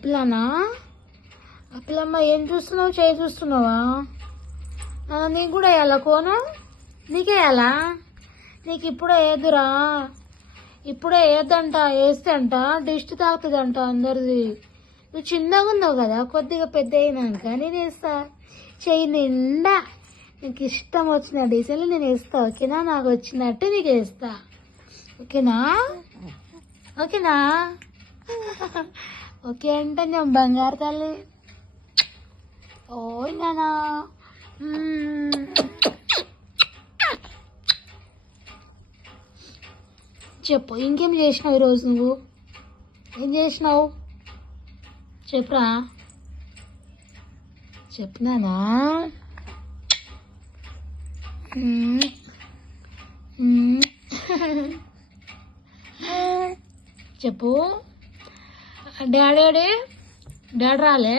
అప్పులానా అప్పులమ్మ ఏం చూస్తున్నావు? చేయి చూస్తున్నావా? నీకు కూడా వేయాలా కోను? నీకేయాలా? నీకు ఇప్పుడే వేయద్దురా, ఇప్పుడే వేయద్దంట. వేస్తే అంట దిష్టి తాకుతుందంట అందరిది. నువ్వు చిన్నగా ఉన్నావు కదా, కొద్దిగా పెద్ద అయినాక నేను వేస్తా. చెయ్యి నిండా నీకు ఇష్టం వచ్చిన డిజైన్లు నేను వేస్తా. ఓకేనా? నాకు వచ్చినట్టు నీకు వేస్తా. ఓకేనా? ఓకేనా? ఓకే అంటే నేను బంగారు తల్లి. ఓయ్ నానా. చెప్పు, ఇంకేం చేసినావు ఈరోజు? నువ్వు ఏం చేసినావు చెప్పురా. చెప్పినానా? చెప్పు. డాడీ డాడీ రాలే?